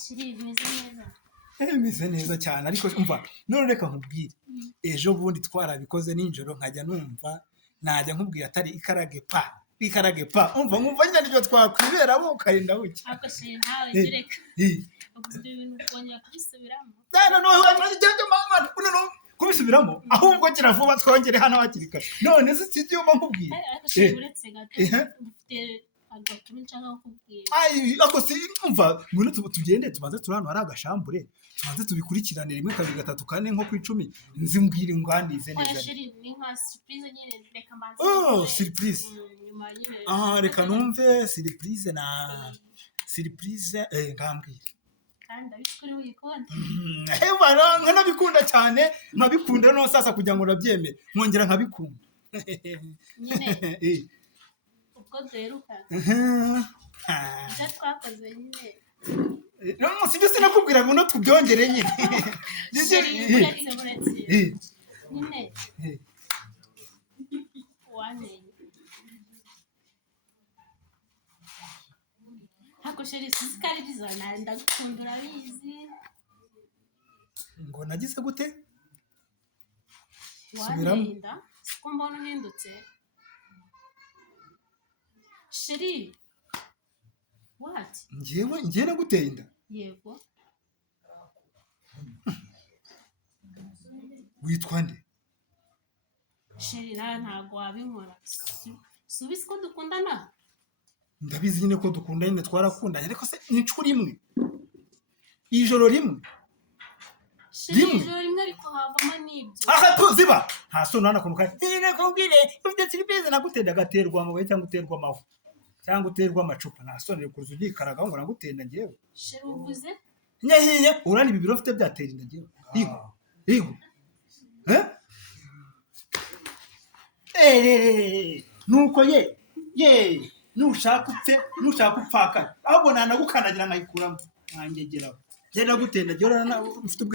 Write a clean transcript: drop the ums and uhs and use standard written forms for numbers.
Sheri bimeze neza. Bimeze neza cyane ariko umva none reka nkubwire ejo bundi twarabikoze ninjoro nkajya numva najya nkubwira atari ikarage pa umva nkumva nyine nibyo twakwiberamo ukarinda buke Ako sheri ntawe gereka. Ubwo ibintu twongera kubisubiramo. kubisubiramo ahubwo kira vuba twongere hano hakiri kare none se sijye umva nkubwira Ariko sheri uretse gato ufite agakuru nshaka kukubwira. Ako si umva ngwino tugende tubanze turano hari agashambure tubanze tubikurikirane rimwe kabiri gatatu kane nko ku 10 nzi mbwira ingwandize neza. Sheri ni nka surprise nyine reka mbanze. Surprise. Reka numve surprise na surprise ngambwira. Kandi abikuri uyikunda. Nkanabikunda cyane nkabikunda no sasa kugira ngo nabyemere nkongera nkabikunda. Nyine. Ubwo duheruka. Ibyo twakoze nyine. Sibyo sinakubwira ngo no tubyongere nyine. Buretse. Nyine. Waneye. Ako sheri sizikari bizana ndagukunda urabizi. Ngo nagize gute? Wanenda. Siko mbona uhindutse. Sheri. What? Ngiye naguteye inda. Yego. Witwa nde? Sheri ntago wabinkora. Subisi ko dukundana. Ndabizi nyine ko dukunda nyine twarakundanye ariko se incuri imwe. Ijoro rimwe. Ijoro rimwe ariko havamo n'ibyo. Tuziba. Nta soni nana kunuka. Kubwire ufite surprise nagutenda gaterwa amabuye cyangwa uterwa amahu. Cyangwa uterwa amacupa nta soni kuruza ugikaraga ngo nagutenda ngewe. Sheri uvuze? Nyahiye urani bibiro ufite byatera inda ngewe. Higo. Nuko ye nushaka upfaka ahubwo nanagukandagira nkayikuramo nkangegeraho genda gutenda gera mfite